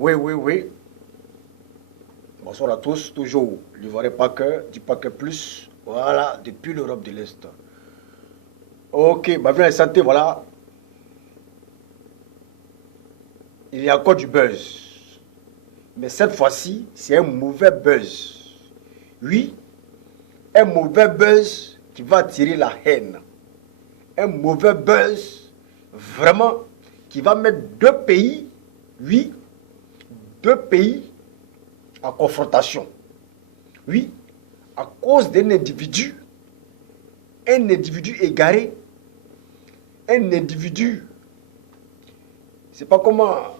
Oui, oui, oui. Bonsoir à tous. Toujours l'Ivoirien Packer, du Packer Plus. Voilà, depuis l'Europe de l'Est. Ok, bah bien santé, voilà. Il y a encore du buzz. Mais cette fois-ci, c'est un mauvais buzz. Oui, un mauvais buzz qui va attirer la haine. Un mauvais buzz, vraiment, qui va mettre deux pays, oui, deux pays en confrontation. Oui, à cause d'un individu, un individu égaré, un individu, je ne sais pas comment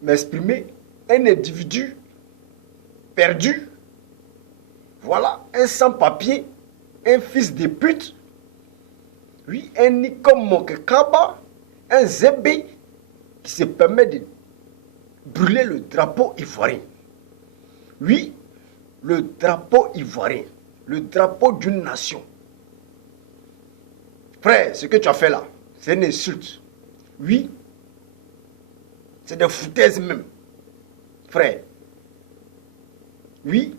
m'exprimer, un individu perdu, voilà, un sans-papier, un fils de pute, oui, un Nikom Kaba, un Zébé qui se permet de brûler le drapeau ivoirien. Oui, le drapeau ivoirien, le drapeau d'une nation. Frère, ce que tu as fait là, c'est une insulte. Oui, c'est des foutaises même. Frère, oui,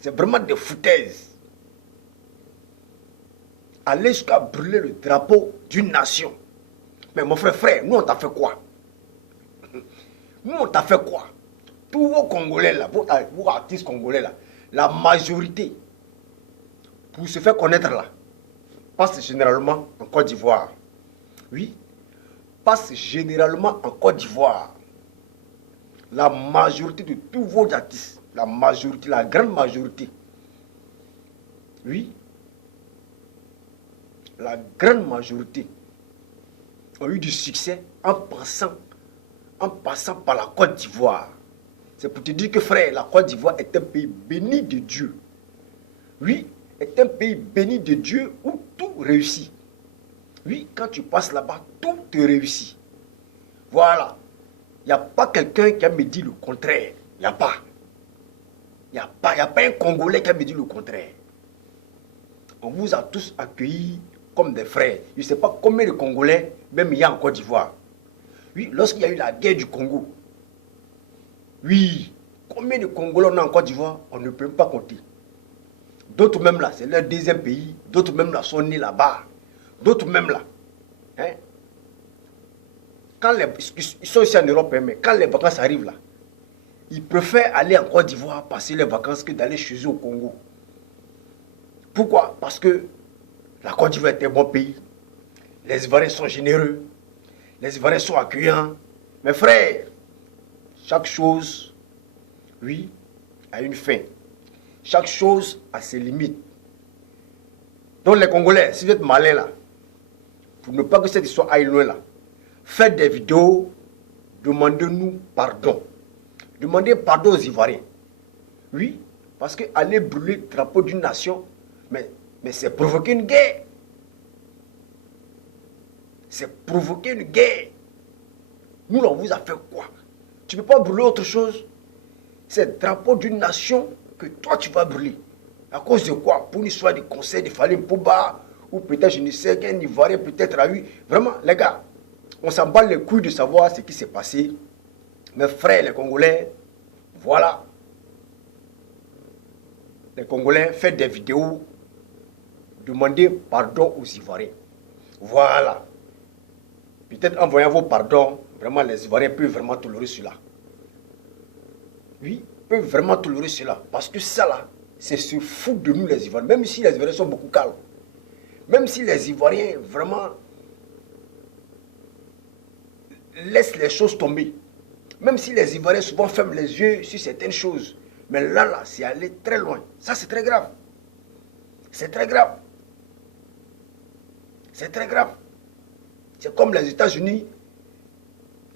c'est vraiment des foutaises. Aller jusqu'à brûler le drapeau d'une nation. Mais mon frère, nous on t'a fait quoi? Nous on t'a fait quoi? Tous vos Congolais là, vos artistes congolais là, la majorité, pour se faire connaître là, passe généralement en Côte d'Ivoire. Oui, passe généralement en Côte d'Ivoire. La majorité de tous vos artistes, la majorité, la grande majorité, oui, la grande majorité ont eu du succès en passant par la Côte d'Ivoire. C'est pour te dire que frère, la Côte d'Ivoire est un pays béni de Dieu. Oui, est un pays béni de Dieu où tout réussit. Oui, quand tu passes là-bas, tout te réussit. Voilà. Il n'y a pas quelqu'un qui a me dit le contraire. Il n'y a pas. Il n'y a pas un Congolais qui a me dit le contraire. On vous a tous accueillis comme des frères. Je ne sais pas combien de Congolais, même il y a en Côte d'Ivoire. Oui, lorsqu'il y a eu la guerre du Congo. Oui, combien de Congolais on a en Côte d'Ivoire, on ne peut même pas compter. D'autres même là, c'est leur deuxième pays. D'autres même là sont nés là-bas. D'autres même là. Hein? Ils sont ici en Europe, mais quand les vacances arrivent là, ils préfèrent aller en Côte d'Ivoire passer les vacances que d'aller chez eux au Congo. Pourquoi? Parce que la Côte d'Ivoire est un bon pays. Les Ivoiriens sont généreux. Les Ivoiriens sont accueillants. Mes frères, chaque chose, oui, a une fin. Chaque chose a ses limites. Donc les Congolais, si vous êtes malins là, pour ne pas que cette histoire aille loin là, faites des vidéos, demandez-nous pardon. Demandez pardon aux Ivoiriens. Oui, parce que aller brûler le drapeau d'une nation, mais c'est provoquer une guerre. C'est provoquer une guerre. Nous, on vous a fait quoi? Tu ne peux pas brûler autre chose. C'est le drapeau d'une nation que toi, tu vas brûler. À cause de quoi? Pour une histoire de conseil de Fally Pouba, ou peut-être, je ne sais, qu'un Ivoirien peut-être a eu. Vraiment, les gars, on s'en bat les couilles de savoir ce qui s'est passé. Mes frères, les Congolais, voilà. Les Congolais, faites des vidéos, demandez pardon aux Ivoiriens. Voilà. Peut-être en voyant vos pardons, vraiment, les Ivoiriens peuvent vraiment tolérer cela. Oui, peuvent vraiment tolérer cela. Parce que ça, là, c'est se foutre de nous, les Ivoiriens. Même si les Ivoiriens sont beaucoup calmes. Même si les Ivoiriens, vraiment, laissent les choses tomber. Même si les Ivoiriens souvent ferment les yeux sur certaines choses. Mais là, c'est aller très loin. Ça, c'est très grave. C'est très grave. C'est très grave. C'est comme les États-Unis,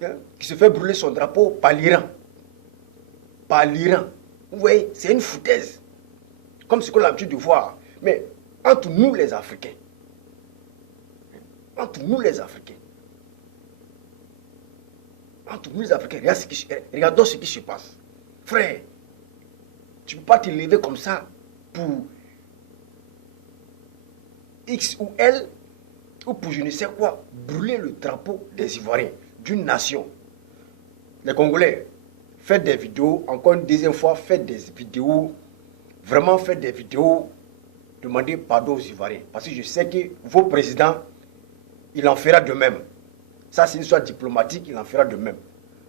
hein, qui se fait brûler son drapeau par l'Iran. Par l'Iran. Vous voyez, c'est une foutaise. Comme ce qu'on a l'habitude de voir. Mais entre nous les Africains, entre nous les Africains, regardons ce qui se passe. Frère, tu ne peux pas te lever comme ça pour X ou L ou pour je ne sais quoi, brûler le drapeau des Ivoiriens, d'une nation. Les Congolais, faites des vidéos, encore une deuxième fois, faites des vidéos, vraiment faites des vidéos, demandez pardon aux Ivoiriens. Parce que je sais que vos présidents, il en fera de même. Ça, c'est une histoire diplomatique, il en fera de même.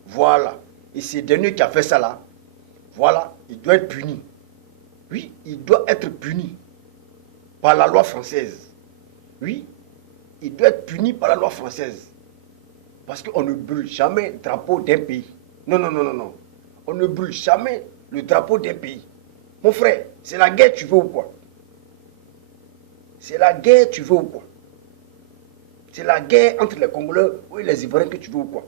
Voilà. Et c'est le dernier qui a fait ça là, voilà, il doit être puni. Oui, il doit être puni par la loi française. Oui, il doit être puni par la loi française. Parce qu'on ne brûle jamais le drapeau d'un pays. Non, non, non, non, non. On ne brûle jamais le drapeau d'un pays. Mon frère, c'est la guerre, tu veux ou quoi? C'est la guerre, tu veux ou quoi? C'est la guerre entre les Congolais et les Ivoiriens que tu veux ou quoi?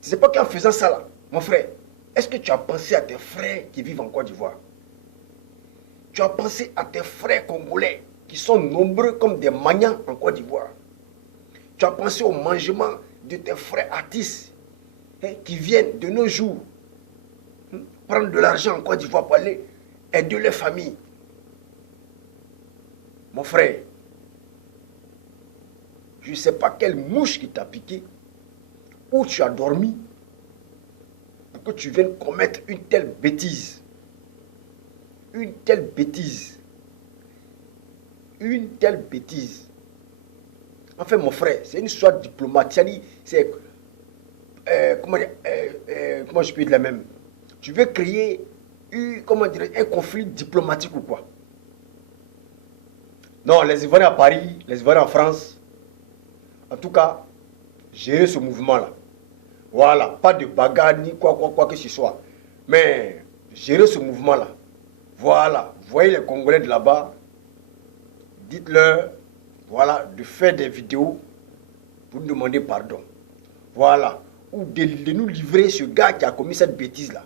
C'est pas qu'en faisant ça là, mon frère, est-ce que tu as pensé à tes frères qui vivent en Côte d'Ivoire? Tu as pensé à tes frères congolais qui sont nombreux comme des magnans en Côte d'Ivoire. Tu as pensé au mangement de tes frères artistes qui viennent de nos jours prendre de l'argent en Côte d'Ivoire pour aller aider les familles. Mon frère, je ne sais pas quelle mouche qui t'a piqué, où tu as dormi, pour que tu viennes commettre une telle bêtise. Une telle bêtise. Une telle bêtise. Enfin, mon frère, c'est une histoire diplomatique. C'est. Comment je peux dire la même? Tu veux créer un conflit diplomatique ou quoi? Non, les Ivoiriens à Paris, les Ivoiriens en France, en tout cas, gérer ce mouvement-là. Voilà, pas de bagarre ni quoi que ce soit. Mais gérer ce mouvement-là. Voilà, voyez les Congolais de là-bas, dites-leur, voilà, de faire des vidéos pour nous demander pardon. Voilà, ou de nous livrer ce gars qui a commis cette bêtise-là.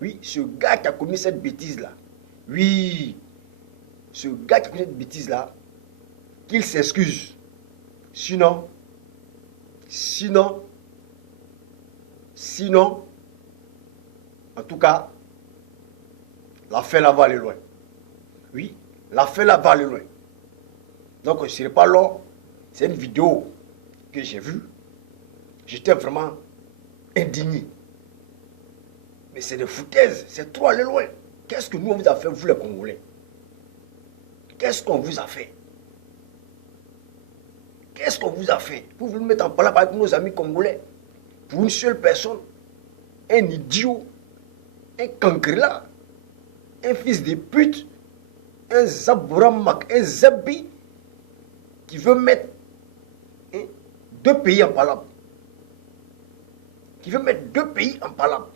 Oui, ce gars qui a commis cette bêtise-là. Oui, ce gars qui a commis cette bêtise-là, qu'il s'excuse. Sinon, en tout cas, l'affaire là va aller loin. Oui, l'affaire là va aller loin. Donc, ce ne serait pas long. C'est une vidéo que j'ai vue. J'étais vraiment indigné. Mais c'est des foutaises. C'est trop aller loin. Qu'est-ce que nous on vous a fait, vous les Congolais? Qu'est-ce qu'on vous a fait? Qu'est-ce qu'on vous a fait? Vous voulez nous mettre en parole avec nos amis congolais? Pour une seule personne, un idiot, un cancrela, un fils de pute, un zabouramak, un zabi, qui veut mettre deux pays en palabre. Qui veut mettre deux pays en palabre.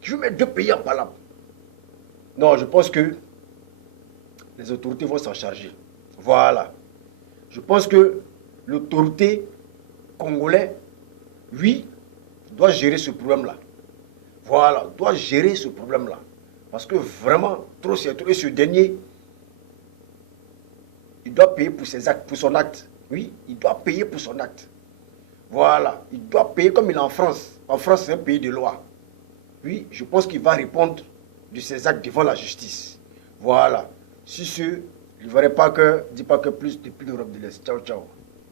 Qui veut mettre deux pays en palabre. Non, je pense que les autorités vont s'en charger. Voilà. Je pense que l'autorité congolaise, oui, doit gérer ce problème-là. Voilà, doit gérer ce problème-là. Parce que vraiment, trop c'est trop. Et ce dernier, il doit payer pour ses actes, pour son acte. Oui, il doit payer pour son acte. Voilà, il doit payer comme il est en France. En France, c'est un pays de loi. Oui, je pense qu'il va répondre de ses actes devant la justice. Voilà. Si ce, il ne verrait pas que, dis pas que plus depuis l'Europe de l'Est. Ciao, ciao.